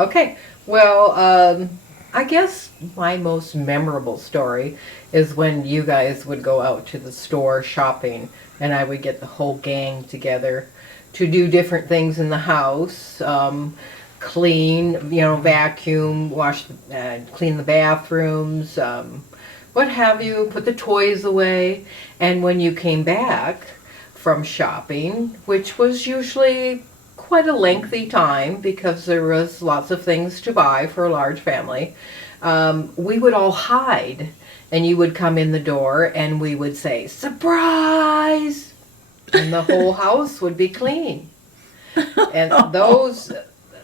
Okay. Well, I guess my most memorable story is when you guys would go out to the store shopping, and I would get the whole gang together to do different things in the house. Clean, vacuum, wash, clean the bathrooms, what have you, put the toys away. And when you came back from shopping, which was usually quite a lengthy time because there was lots of things to buy for a large family, we would all hide. And you would come in the door and we would say, "Surprise!" And the whole house would be clean. And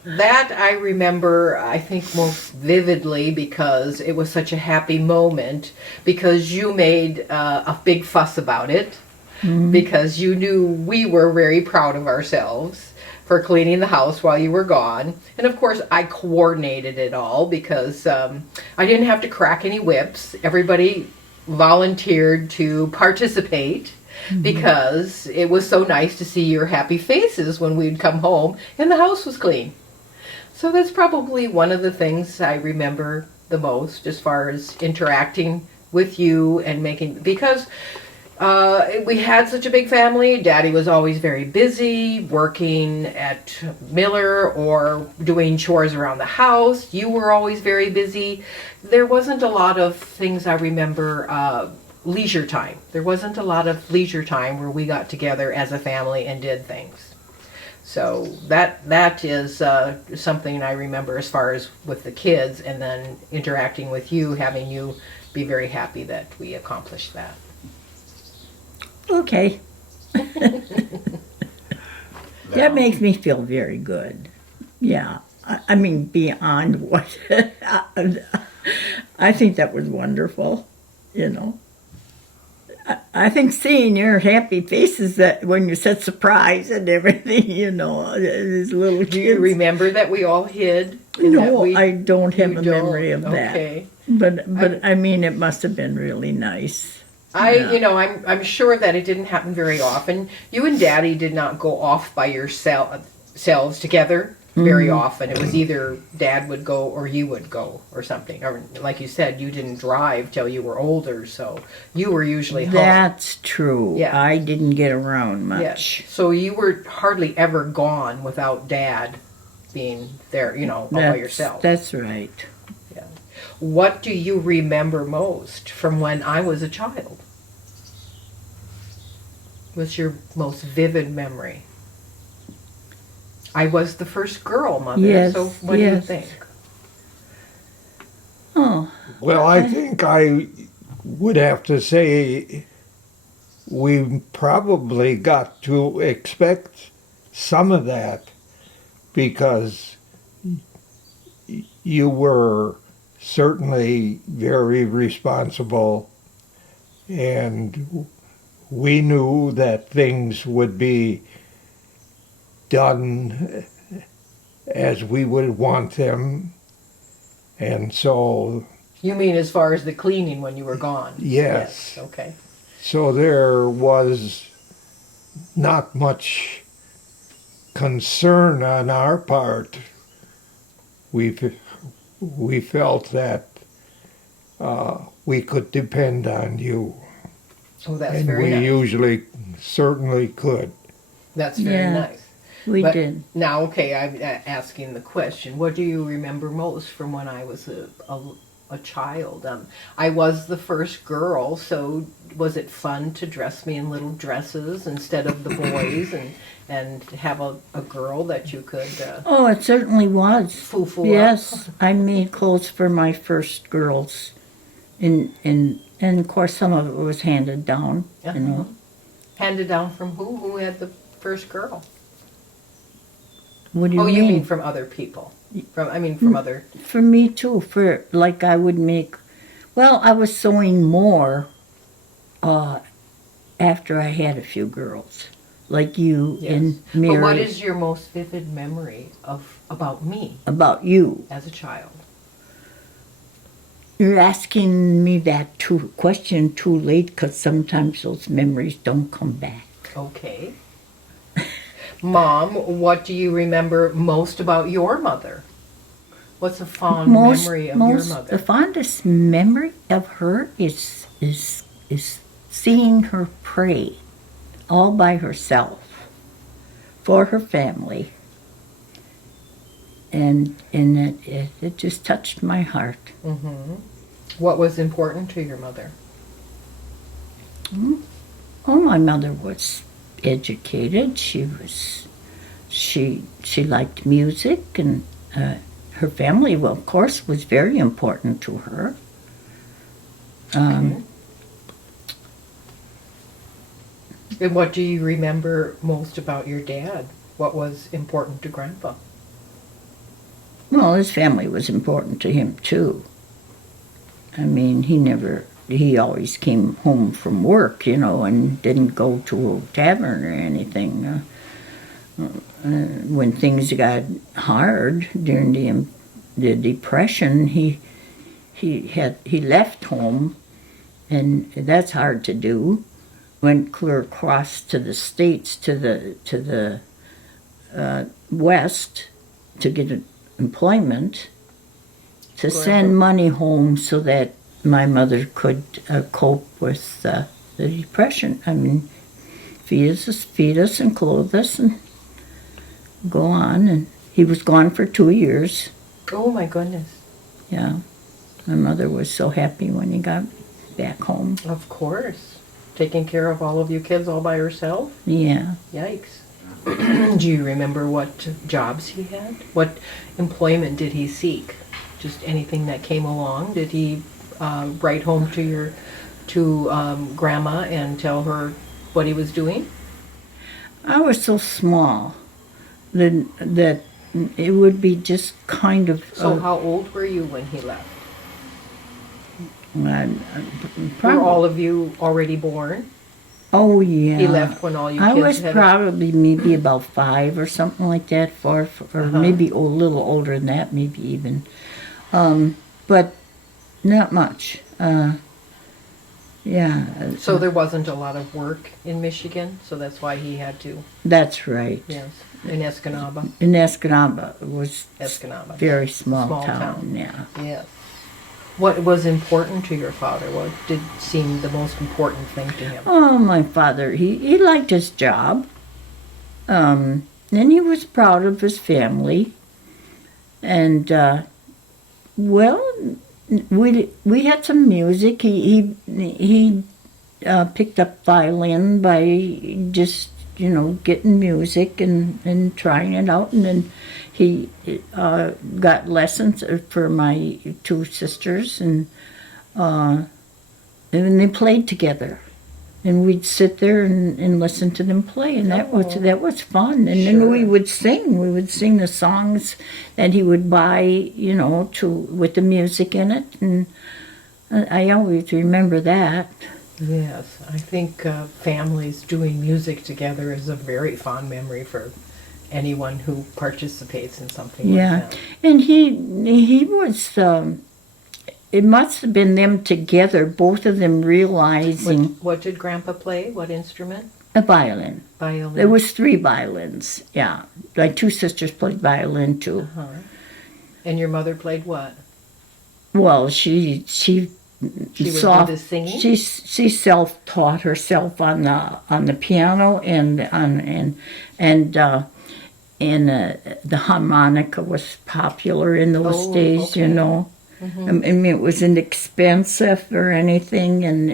that I remember, I think, most vividly because it was such a happy moment, because you made a big fuss about it, because you knew we were very proud of ourselves for cleaning the house while you were gone. And of course, I coordinated it all because I didn't have to crack any whips. Everybody volunteered to participate. Because it was so nice to see your happy faces when we'd come home and the house was clean. So that's probably one of the things I remember the most as far as interacting with you and because we had such a big family. Daddy was always very busy working at Miller or doing chores around the house. You were always very busy. There wasn't a lot of things I remember leisure time. There wasn't a lot of leisure time where we got together as a family and did things. So that is something I remember as far as with the kids, and then interacting with you, having you be very happy that we accomplished that. Okay. That makes me feel very good. Yeah. I mean, beyond what... I think that was wonderful, I think seeing your happy faces that when you said surprise and everything, these little kids. Do you remember that we all hid? No, I don't have a memory of that. Okay. But I mean, it must have been really nice. I'm sure that it didn't happen very often. You and Daddy did not go off by yourselves together very often. It was either Dad would go or you would go or something. Or like you said, you didn't drive till you were older, so you were usually home. That's true. Yeah. I didn't get around much. Yes. So you were hardly ever gone without Dad being there, all by yourself. That's right. Yeah. What do you remember most from when I was a child? What's your most vivid memory? I was the first girl, Mother, yes, so what do you think? Oh. Well, I think I would have to say we probably got to expect some of that because you were certainly very responsible, and we knew that things would be done as we would want them, and so... You mean as far as the cleaning when you were gone? Yes. Okay. So there was not much concern on our part. We felt that we could depend on you. Oh, that's and very we nice. usually certainly could. That's very nice. We did. Now, okay, I'm asking the question. What do you remember most from when I was a child? I was the first girl, so was it fun to dress me in little dresses instead of the boys and have a girl that you could Oh, it certainly was. foo-foo Yes, up? I made clothes for my first girls. And of course some of it was handed down, Handed down from who? Who had the first girl? What do you mean? You mean from other people? From other... For me too, I would make, I was sewing more after I had a few girls, like you and Mary. But what is your most vivid memory about me about you? as a child? You're asking me that question too late because sometimes those memories don't come back. Okay. Mom, what do you remember most about your mother? What's a fond memory of your The mother? fondest memory of her is seeing her pray all by herself for her family, and it just touched my heart. What was important to your mother? Oh, my mother was educated. She liked music, and her family, well, of course, was very important to her. And what do you remember most about your dad? What was important to Grandpa? Well, his family was important to him too. I mean, he always came home from work, and didn't go to a tavern or anything. When things got hard during the Depression, he left home, and that's hard to do. Went clear across to the States, to the West, to get employment, to send money home so that my mother could cope with the Depression. I mean, feed us and clothe us and go on. And he was gone for 2 years. Oh my goodness. Yeah. My mother was so happy when he got back home. Of course. Taking care of all of you kids all by herself? Yeah. Yikes. Do you remember what jobs he had? What employment did he seek? Just anything that came along? Did he write home to Grandma and tell her what he was doing? I was so small that it would be just kind of... So how old were you when he left? Were Probably, all of you already born? oh, yeah. He left when all you I kids was had... probably maybe about 5 or something like that, 4, or maybe a little older than that, maybe even. But not much. Yeah. So there wasn't a lot of work in Michigan, so that's why he had to... That's right. Yes, in Escanaba. In Escanaba. It was Escanaba. very small Small town. town. Yeah. Yes. What was important to your father? What did seem the most important thing to him? Oh, my father, he liked his job. And he was proud of his family. And, well, we had some music. He picked up violin by just, getting music and trying it out. And then he got lessons for my 2 sisters, and they played together. And we'd sit there and listen to them play, and that was fun. And then we would sing the songs that he would buy, with the music in it. And I always remember that. Yes, I think families doing music together is a very fond memory for anyone who participates in something like that. And he was. It must have been them together, both of them realizing. What did Grandpa play? What instrument? A violin. Violin. There was 3 violins. Yeah, my 2 sisters played violin too. Uh-huh. And your mother played what? Well, she would do the singing? She self-taught herself on the piano, and the harmonica was popular in those days, okay. I mean, it wasn't expensive or anything, and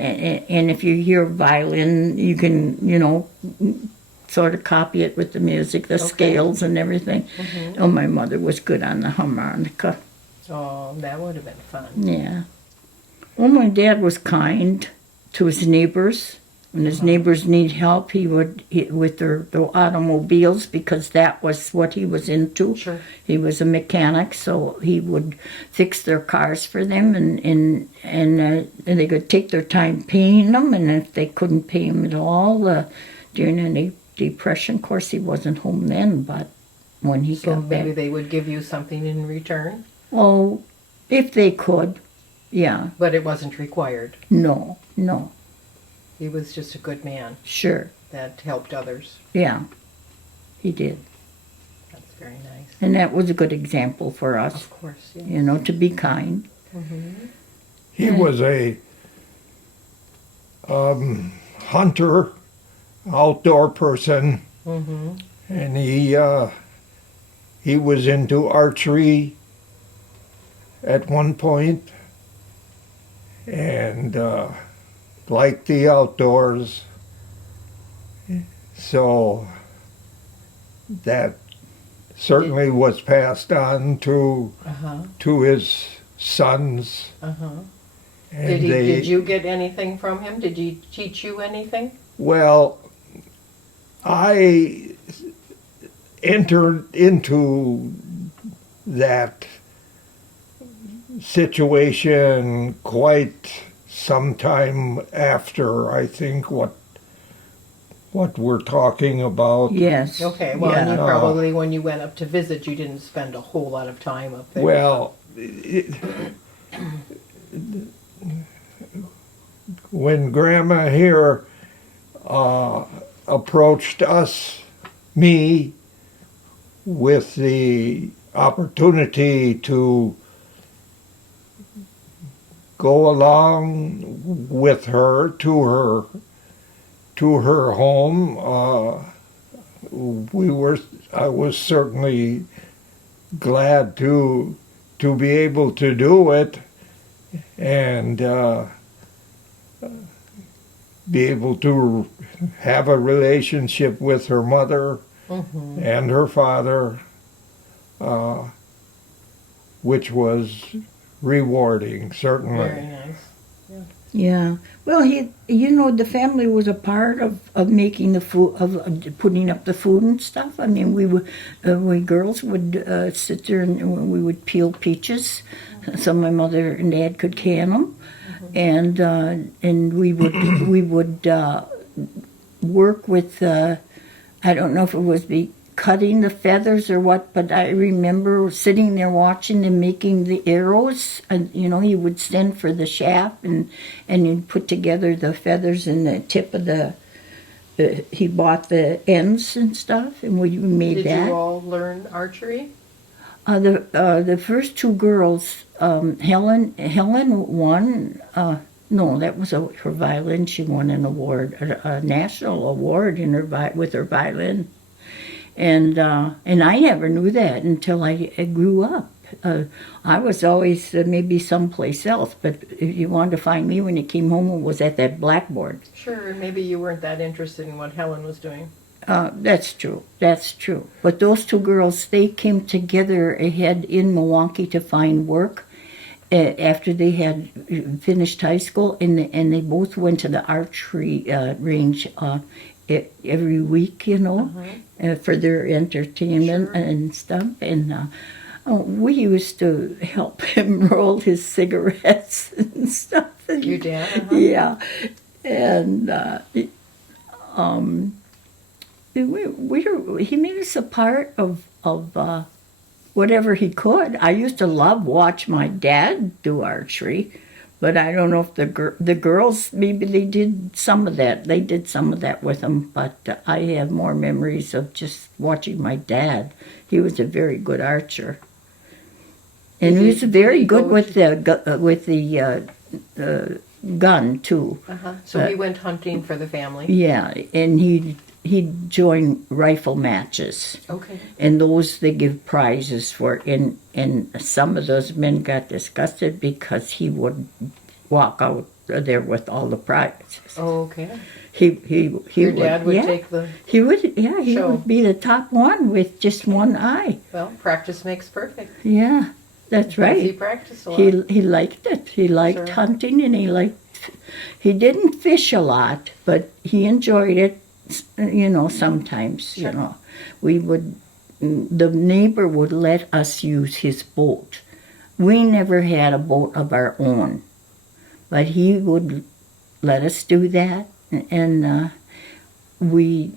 if you hear violin, you can, sort of copy it with the music, the scales and everything. Oh, my mother was good on the harmonica. Oh, that would have been fun. Yeah. Well, my dad was kind to his neighbors. When his neighbors need help, he would with their automobiles, because that was what he was into. Sure. He was a mechanic, so he would fix their cars for them, and they could take their time paying them. And if they couldn't pay him at all during the Depression, of course he wasn't home then, but when he got back, maybe they would give you something in return. Oh, if they could, yeah. But it wasn't required. No. He was just a good man Sure. that helped others. Yeah, he did. That's Very nice. And that was a good example for us, Of course, yeah. you know, to be kind. He was a hunter, outdoor person, and he was into archery at one point, and liked the outdoors. So that certainly was passed on to his sons. And Did you get anything from him? Did he teach you anything? Well, I entered into that situation quite some time after, I think, what we're talking about. Yes. Okay, well, Yeah. and you probably, when you went up to visit, you didn't spend a whole lot of time up there. Well, when Grandma here approached me, with the opportunity to go along with her to her home, I was certainly glad to be able to do it, and be able to have a relationship with her mother and her father, which was rewarding, certainly. Very nice. Yeah. Well, the family was a part of making the food, of putting up the food and stuff. I mean, we girls would sit there and we would peel peaches. So my mother and dad could can them, and we would work with. I don't know if it was cutting the feathers or what, but I remember sitting there watching them making the arrows. And he would send for the shaft, and he'd put together the feathers and the tip of the. He bought the ends and stuff, and we made that. Did you all learn archery? The first two girls, Helen won. No, that was her violin. She won an award, a national award with her violin. And I never knew that until I grew up. I was always maybe someplace else, but if you wanted to find me when you came home, it was at that blackboard. Sure, maybe you weren't that interested in what Helen was doing. That's true. But those two girls, they came together ahead in Milwaukee to find work after they had finished high school, and they both went to the archery range every week, for their entertainment and stuff. And we used to help him roll his cigarettes and stuff. Your dad? Yeah. And he made us a part of whatever he could. I used to watch my dad do archery, but I don't know if the girls, maybe they did some of that. They did some of that with him, but I have more memories of just watching my dad. He was a very good archer, and he was very good with the gun too. So he went hunting for the family? Yeah, and he'd join rifle matches. Okay. And those they give prizes for. And some of those men got disgusted because he would walk out there with all the prizes. Oh, okay. Your dad would take the He would show. would be the top one with just one eye. Well, practice makes perfect. Yeah, that's right. He practiced a lot. He liked it. He liked Sure. hunting, and he didn't fish a lot, but he enjoyed it. Sometimes, Sure. the neighbor would let us use his boat. We never had a boat of our own, but he would let us do that, and we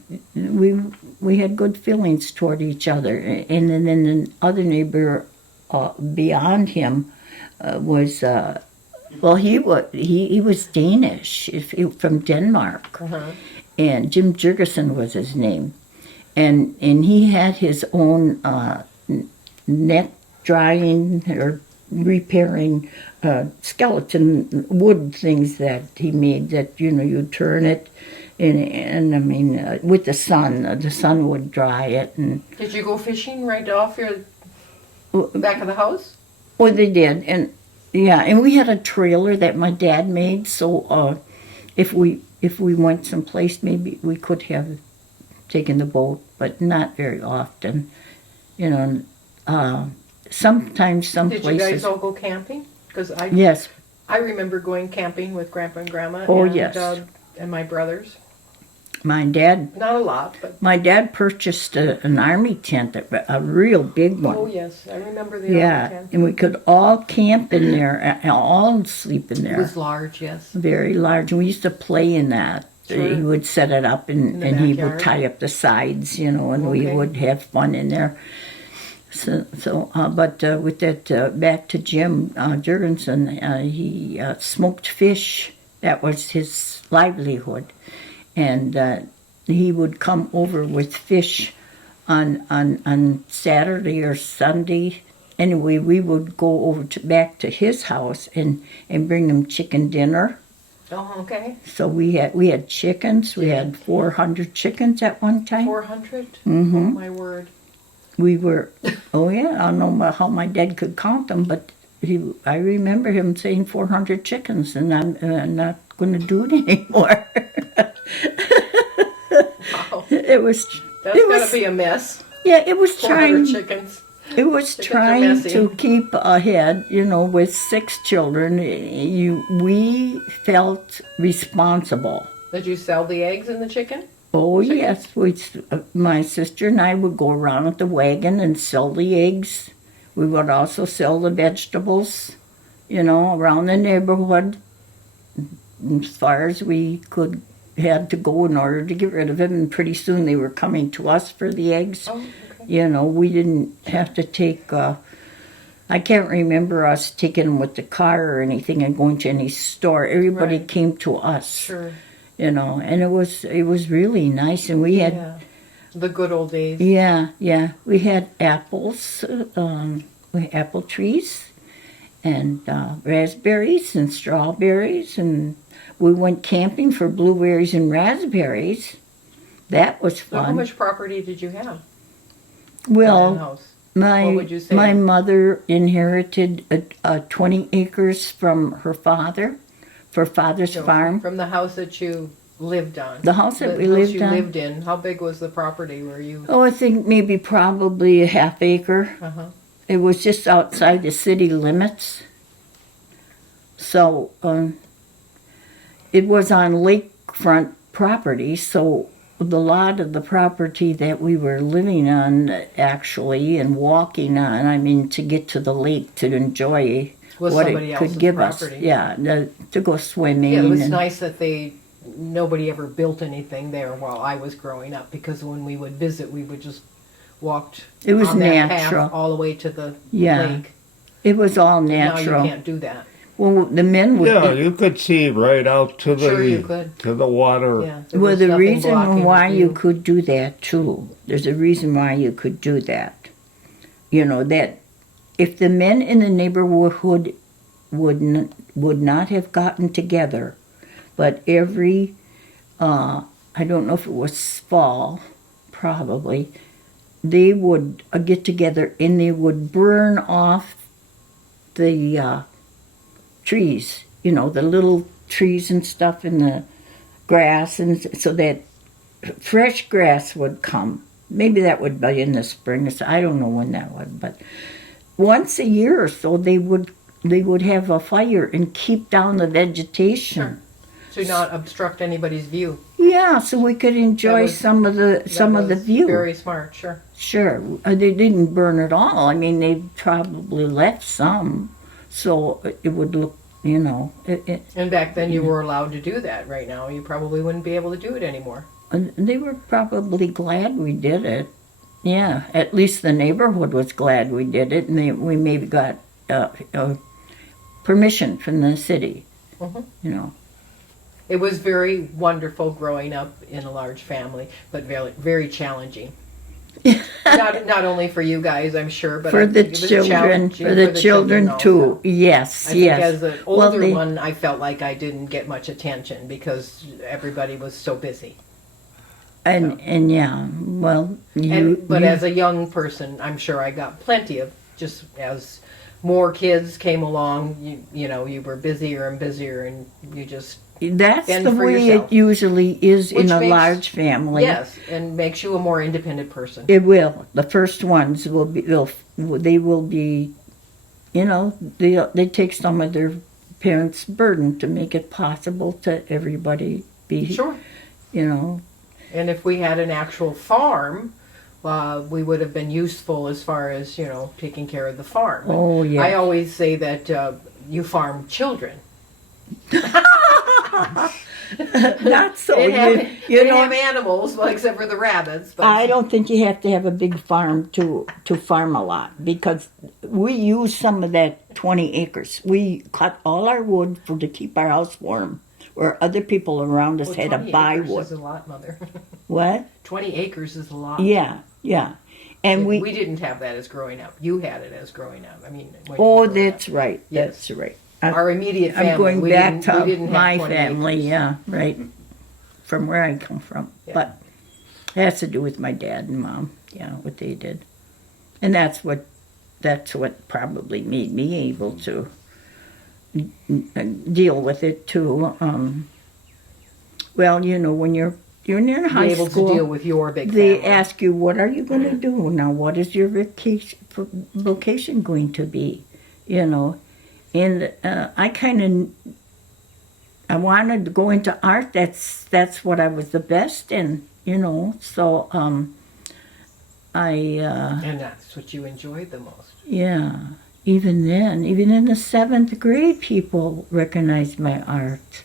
had good feelings toward each other. And then the other neighbor beyond him was. He was Danish, from Denmark. And Jim Jurgensen was his name. and he had his own net drying or repairing skeleton wood things that he made, that you turn it, and I mean with the sun would dry it. And Did you go fishing right off your back of the house? well, they did, and yeah, and we had a trailer that my dad made, so if we went someplace, maybe we could have taken the boat, but not very often. Sometimes some Did places. you guys all go camping? Because Yes. I remember going camping with Grandpa and Grandma. Oh, and, yes. And my brothers. My dad Not a lot, but purchased an army tent, a real big one. oh yes, I remember the Yeah, other tent. and we could all camp in there, and all sleep in It there. was large, yes. Very large, and we used to play in that. Sure. He would set it up, In the and he would backyard? tie up the sides, and we Okay. would have fun in there. But with that, back to Jim Jurgensen, he smoked fish. That was his livelihood, and he would come over with fish on Saturday or Sunday. Anyway, we would go over back to his house and bring him chicken dinner. Oh, okay. So we had chickens. We had 400 chickens at one time. 400? Mhm. Oh, my word. We were, oh yeah, I don't know how my dad could count them, but I remember him saying 400 chickens, and I'm not going to do it anymore. Wow. It was, That's it got was, to be a mess. yeah, it was 400 trying. chickens. It was Chickens are trying messy. to keep ahead, with 6 children. We felt responsible. Did you sell the eggs in the chicken? Oh Chicken? yes, my sister and I would go around with the wagon and sell the eggs. We would also sell the vegetables, around the neighborhood, as far as we had to go in order to get rid of them. And pretty soon they were coming to us for the eggs. Oh, okay. We didn't have to take. I can't remember us taking them with the car or anything and going to any store. Everybody Right. came to us. Sure. And it was really nice, and we had Yeah. The good old days. yeah we had apples, apple trees, and raspberries and strawberries, and we went camping for blueberries and raspberries. That was So how fun. much property did you have? Well, House. my What would you say? my mother inherited 20 acres from her father, for father's So, farm. From the house that you lived on. The house that we house lived you on. lived in. How big was the property where you? Oh, I think maybe probably a half acre. Uh-huh. It was just outside the city limits. So it was on lakefront property, so the lot of the property that we were living on, actually, and walking on, I mean, to get to the lake to enjoy Was what somebody it else's could give property. us. Yeah, to go swimming. Yeah, it was and, nice that nobody ever built anything there while I was growing up, because when we would visit, we would just walked It was on that natural. path all the way to the Yeah. lake. It was all Now natural. you can't do that. Well, the men would. Yeah, you could see right out to Sure you could. the water. Yeah. there Well, was the nothing reason blocking why the you view. could do that too, there's a reason why you could do that. That if the men in the neighborhood would not have gotten together, but every, I don't know if it was fall, probably, they would get together and they would burn off the trees, the little trees and stuff in the grass, and so that fresh grass would come. Maybe that would be in the spring. I don't know when that was, but once a year or so they would have a fire and keep down the vegetation. Sure. To not obstruct anybody's view. Yeah, so we could enjoy was- some of the That was view. Very smart, sure. Sure, they didn't burn it all. I mean, they probably left some, so it would look, And back then you were allowed to do that. Right now you probably wouldn't be able to do it anymore. they were probably glad we did it. Yeah, at least the neighborhood was glad we did it, and we maybe got permission from the city. Mhm. It was very wonderful growing up in a large family, but very, very challenging. Not only for you guys, I'm sure, but For I the think it was children, challenging for the children also. too. Yes, I think yes. as an Well, older they- one, I felt like I didn't get much attention because everybody was so busy. And yeah, well, But as a young person, I'm sure I got plenty of, just as more kids came along, you were busier and busier, and you just that's fend the for way yourself. it usually is Which in a makes- large family. yes, and makes you a more independent person. It will. The first ones will be. They will be. They take some of their parents' burden to make it possible to everybody be. Sure. You know. And if we had an actual farm, we would have been useful as far as, taking care of the farm. Oh yeah. I always say that you farm children. Not so. They didn't You know. have animals, well, except for the rabbits. But I don't think you have to have a big farm to farm a lot, because we use some of that 20 acres. We cut all our wood to keep our house warm, where other people around us Well, had to 20 buy acres wood. is a lot, Mother. What? 20 acres is a lot. Yeah, yeah. And we didn't have that as growing up. You had it as growing up. I mean, when you Oh, were growing that's up. right. Yes. That's right. Our immediate family. I'm going we back didn't, we to didn't have my 20 family, acres. yeah, right. From where I come from. Yeah. But it has to do with my dad and mom, what they did. And that's what probably made me able to deal with it too. Well, when you're in high Be able school, to deal with your big they family. ask you, what are you going to do now? What is your vocation going to be? And I wanted to go into art. That's what I was the best in. So And that's what you enjoyed the most. yeah. Even then, even in the 7th grade, people recognized my art.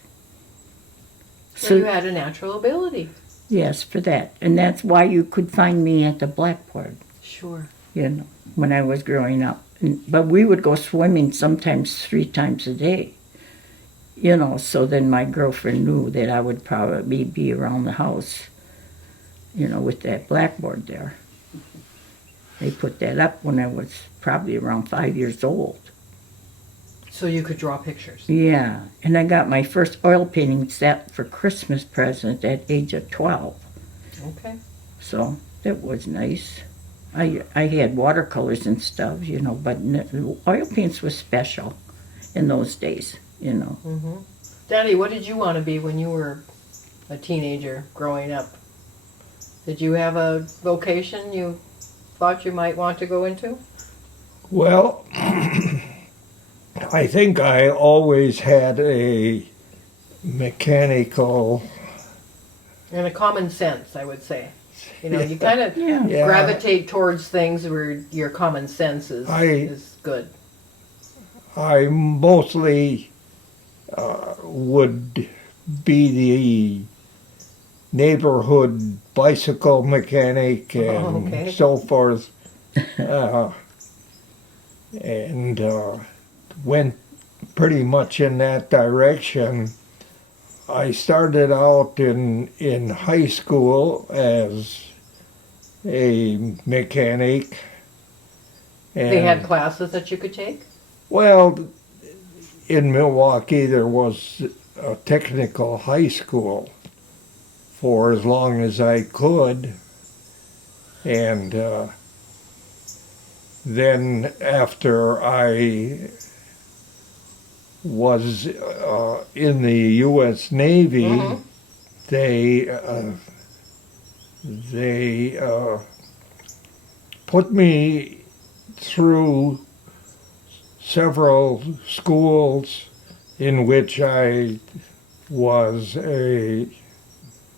So you had a natural ability. Yes, for that. And that's why you could find me at the blackboard, Sure. when I was growing up. But we would go swimming sometimes 3 times a day. So then my girlfriend knew that I would probably be around the house, with that blackboard there. They put that up when I was probably around 5 years old. So you could draw pictures. Yeah, and I got my first oil painting set for Christmas present at age of 12. Okay. So that was nice. I had watercolors and stuff, but oil paints was special in those days, Mm-hmm. Daddy, what did you want to be when you were a teenager growing up? Did you have a vocation you thought you might want to go into? Well, I think I always had a mechanical. And a common sense, I would say. You kind of Yeah. Yeah. gravitate towards things where your common sense is good. I mostly would be the neighborhood bicycle mechanic and okay. so forth. And went pretty much in that direction. I started out in high school as a mechanic. And, They had classes that you could take? well, in Milwaukee there was a technical high school for as long as I could. And then after I was in the U.S. Navy, Mhm. they put me through several schools in which I was a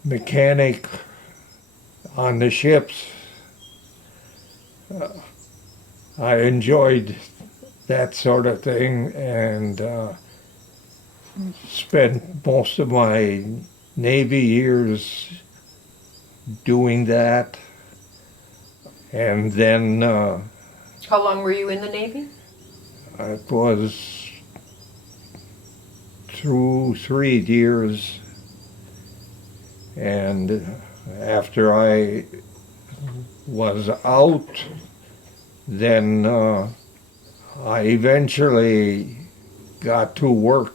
mechanic on the ships. I enjoyed that sort of thing and spent most of my Navy years doing that. And then How long were you in the Navy? it was through 3 years. And after I was out, then I eventually got to work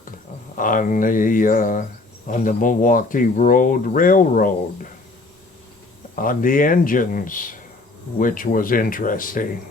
on the Milwaukee Road Railroad on the engines, which was interesting.